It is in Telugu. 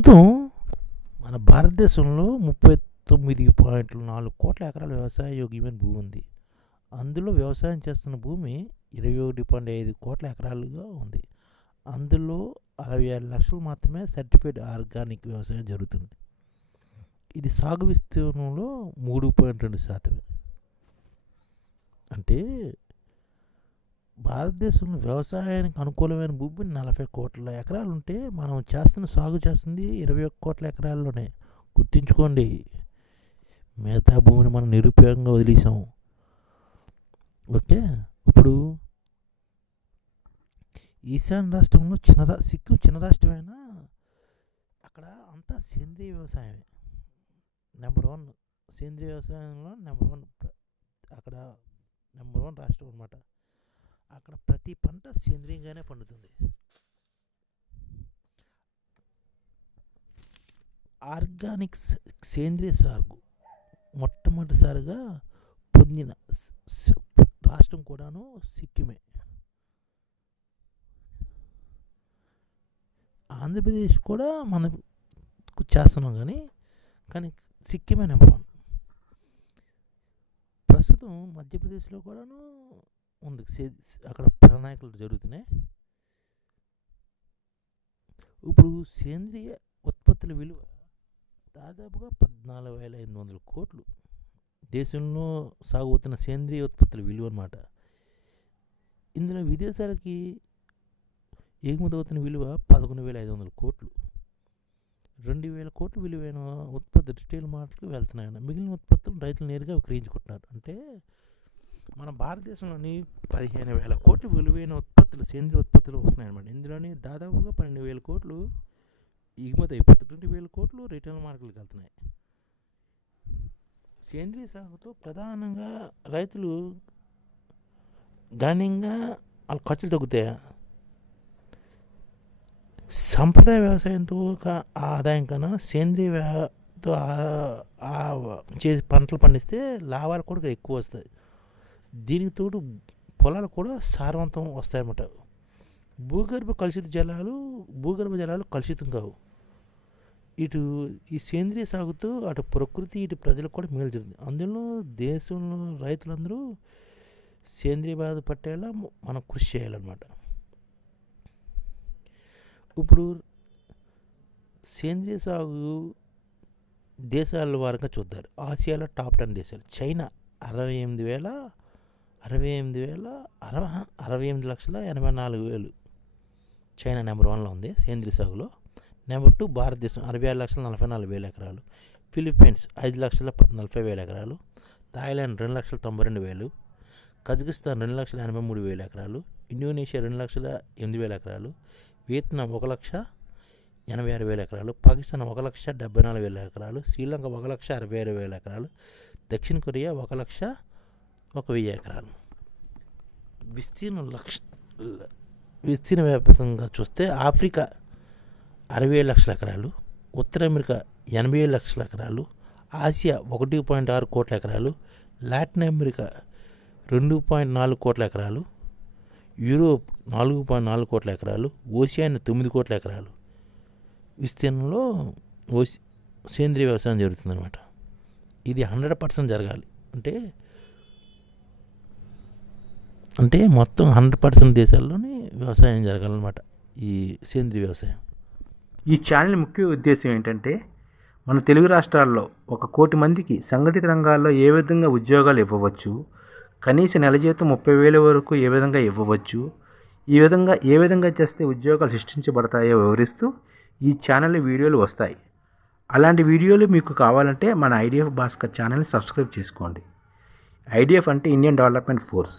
ప్రస్తుతం మన భారతదేశంలో ముప్పై తొమ్మిది పాయింట్లు నాలుగు కోట్ల ఎకరాల వ్యవసాయ యోగ్యమైన భూమి ఉంది. అందులో వ్యవసాయం చేస్తున్న భూమి ఇరవై ఒకటి పాయింట్ ఐదు కోట్ల ఎకరాలుగా ఉంది. అందులో అరవై ఆరు లక్షలు మాత్రమే సర్టిఫైడ్ ఆర్గానిక్ వ్యవసాయం జరుగుతుంది. ఇది సాగు విస్తీర్ణంలో మూడు పాయింట్ రెండు శాతమే. అంటే భారతదేశంలో వ్యవసాయానికి అనుకూలమైన భూమి నలభై కోట్ల ఎకరాలు ఉంటే మనం చేస్తున్న సాగు చేస్తుంది ఇరవై ఒక్క కోట్ల ఎకరాల్లోనే. గుర్తుంచుకోండి మిగతా భూమిని మనం నిరుపయోగంగా వదిలేసాం. ఓకే? ఇప్పుడు ఈశాన్య రాష్ట్రంలో చిన్న రా సిక్కిం చిన్న రాష్ట్రమైనా? అక్కడ అంతా సేంద్రీయ వ్యవసాయమే. నెంబర్ వన్ సేంద్రీయ వ్యవసాయంలో నెంబర్ వన్ అక్కడ నెంబర్ వన్ రాష్ట్రం అనమాట అక్కడ ప్రతి పంట సేంద్రీయంగానే పండుతుంది. ఆర్గానిక్ సేంద్రియ సాగు మొట్టమొదటిసారిగా పొందిన రాష్ట్రం కూడాను సిక్కిమే. ఆంధ్రప్రదేశ్ కూడా మనం చేస్తున్నాం కానీ కానీ సిక్కిమే నెంబర్ వన్. ప్రస్తుతం మధ్యప్రదేశ్లో కూడాను ఉంది సే- అక్కడ ప్రణాళికలు జరుగుతున్నాయి. ఇప్పుడు సేంద్రియ ఉత్పత్తుల విలువ దాదాపుగా పద్నాలుగు వేల ఎనిమిది వందల కోట్లు. దేశంలో సాగుతున్న సేంద్రియ ఉత్పత్తుల విలువ అన్నమాట. ఇందులో విదేశాలకి ఎగుమతి అవుతున్న విలువ పదకొండు వేల ఐదు వందల కోట్లు. రెండు వేల కోట్లు విలువైన ఉత్పత్తి రిటైల్ మార్కెట్కి వెళ్తున్నాయన్న. మిగిలిన ఉత్పత్తులు రైతులు నేరుగా విక్రయించుకుంటున్నారు. అంటే మన భారతదేశంలోని పదిహేను వేల కోట్లు విలువైన ఉత్పత్తులు సేంద్రియ ఉత్పత్తులు వస్తున్నాయన్నమాట. ఇందులోని దాదాపుగా పన్నెండు వేల కోట్లు ఎగుమతి అయిపోతుంది రెండు వేల కోట్లు రిటైల్ మార్కెట్కి వెళ్తున్నాయి. సేంద్రియ సాగుతో ప్రధానంగా రైతులు గణనీయంగా వాళ్ళ ఖర్చులు తగ్గుతాయి? సంప్రదాయ వ్యవసాయంతో ఆదాయం కన్నా సేంద్రియ చేసి పంటలు పండిస్తే లాభాలు కూడా ఎక్కువ వస్తాయి. దీనికి తోడు పొలాలు కూడా సారవంతం వస్తాయన్నమాట. భూగర్భ కలుషిత జలాలు భూగర్భ జలాలు కలుషితం కావు. ఇటు ఈ సేంద్రియ సాగుతో అటు ప్రకృతి ఇటు ప్రజలకు కూడా మేలు జరుగుతుంది. అందులో దేశంలో రైతులందరూ సేంద్రియ బాధ పట్టేలా మనం కృషి చేయాలన్నమాట. ఇప్పుడు సేంద్రియ సాగు దేశాల వారంగా చూద్దారు ఆసియాలో టాప్ టెన్ దేశాలు. చైనా అరవై ఎనిమిది వేల అరవై ఎనిమిది వేల అరవై అరవై ఎనిమిది లక్షల ఎనభై నాలుగు వేలు. చైనా నెంబర్ వన్లో ఉంది సేంద్రియ సాగులో. నెంబర్ టూ భారతదేశం అరవై ఆరు లక్షల నలభై నాలుగు వేల ఎకరాలు. ఫిలిప్పీన్స్ ఐదు లక్షల నలభై వేల ఎకరాలు. థాయిలాండ్ రెండు లక్షల తొంభై రెండు వేలు. కజకిస్తాన్ రెండు లక్షల ఎనభై మూడు వేల ఎకరాలు. ఇండోనేషియా రెండు లక్షల ఎనిమిది వేల ఎకరాలు. వియత్నాం ఒక లక్ష ఎనభై ఆరు వేల ఎకరాలు. పాకిస్తాన్ ఒక లక్ష డెబ్బై నాలుగు వేల ఎకరాలు. శ్రీలంక ఒక లక్ష అరవై ఆరు వేల ఎకరాలు. దక్షిణ కొరియా ఒక లక్ష ఒక వెయ్యి ఎకరాలు. విస్తీర్ణం లక్ష విస్తీర్ణ వ్యాప్తంగా చూస్తే ఆఫ్రికా అరవై ఏడు లక్షల ఎకరాలు ఉత్తర అమెరికా ఎనభై ఏడు లక్షల ఎకరాలు ఆసియా ఒకటి పాయింట్ ఆరు కోట్ల ఎకరాలు లాటిన్ అమెరికా రెండు పాయింట్ నాలుగు కోట్ల ఎకరాలు యూరోప్ నాలుగు పాయింట్ నాలుగు కోట్ల ఎకరాలు ఓషియానియా తొమ్మిది కోట్ల ఎకరాలు. విస్తీర్ణంలో ఓసి సేంద్రీయ వ్యవసాయం జరుగుతుందన్నమాట. ఇది హండ్రెడ్ పర్సెంట్ జరగాలి. అంటే అంటే మొత్తం హండ్రెడ్ పర్సెంట్ దేశాల్లోనే వ్యవసాయం జరగాలన్నమాట ఈ సేంద్రీయ వ్యవసాయం. ఈ ఛానల్ ముఖ్య ఉద్దేశం ఏంటంటే మన తెలుగు రాష్ట్రాల్లో ఒక కోటి మందికి సంఘటిత రంగాల్లో ఏ విధంగా ఉద్యోగాలు ఇవ్వవచ్చు కనీస నెల జీతం ముప్పై వేల వరకు ఏ విధంగా ఇవ్వవచ్చు ఈ విధంగా ఏ విధంగా చేస్తే ఉద్యోగాలు సృష్టించబడతాయో వివరిస్తూ ఈ ఛానల్ వీడియోలు వస్తాయి. అలాంటి వీడియోలు మీకు కావాలంటే మన ఐడిఎఫ్ భాస్కర్ ఛానల్ని సబ్స్క్రైబ్ చేసుకోండి. ఐడిఎఫ్ అంటే ఇండియన్ డెవలప్మెంట్ ఫోర్స్.